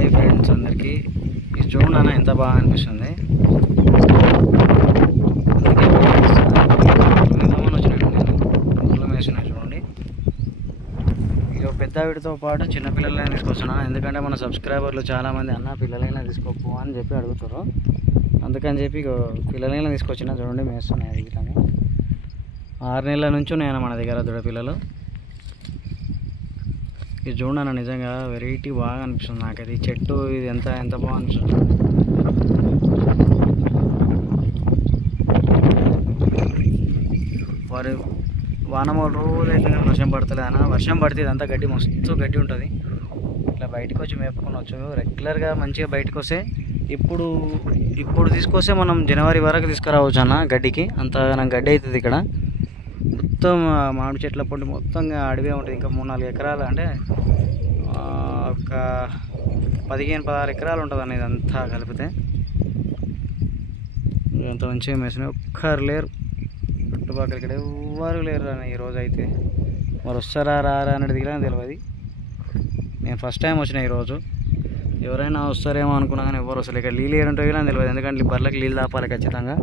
Hi friends అందరికీ. ఇది చూడండి అన్న ఎంత బాగా అనిపిస్తుంది. వేసినా చూడండి. ఇక పెద్ద వీటితో పాటు చిన్నపిల్లలైనా తీసుకొస్తున్నాను. ఎందుకంటే మన సబ్స్క్రైబర్లు చాలామంది అన్న పిల్లలైనా తీసుకోపు అని చెప్పి అడుగుతారు. అందుకని చెప్పి ఇక పిల్లలైనా తీసుకొచ్చిన చూడండి మేస్తున్నాయి. అది విధంగా 6 నెలల నుంచి ఉన్నాయన్న మన దగ్గర దూడ పిల్లలు. ఇది చూడన్న నిజంగా వెరైటీ బాగా అనిపిస్తుంది నాకైతే. ఈ చెట్టు ఇది ఎంత బాగా అనిపిస్తుంది. వారు వానమూల రోజు అయితే వర్షం పడతలే అన్న. వర్షం పడితే ఇదంతా గడ్డి మస్తు గడ్డి ఉంటుంది. ఇట్లా బయటకు వచ్చి మేపుకొనవచ్చు రెగ్యులర్గా మంచిగా. బయటకు వస్తే ఇప్పుడు తీసుకొస్తే మనం జనవరి వరకు తీసుకురావచ్చు అన్న గడ్డికి. అంత నాకు గడ్డి అవుతుంది ఇక్కడ. మొత్తం మామిడి చెట్ల పొండి మొత్తం అడవే ఉంటుంది. ఇంకా 3-4 ఎకరాలు అంటే ఒక 15-16 ఎకరాలు ఉంటుంది అన్న ఇదంతా కలిపితే. అంత మంచిగా మేసినాయి. ఒక్కరు లేరు చుట్టుపక్కల, ఇక్కడ ఎవ్వరు లేరు అన్న ఈరోజు అయితే. మరి వస్తారా రారా అనేది కూడా తెలియదు. నేను ఫస్ట్ టైం వచ్చిన ఈరోజు. ఎవరైనా వస్తారేమో అనుకున్నా కానీ ఎవరు వస్తారు. ఇక్కడ నీళ్ళు ఏడుంటాయి కూడా తెలియదు. ఎందుకంటే బర్రెలకు నీళ్ళు తాపాలి ఖచ్చితంగా.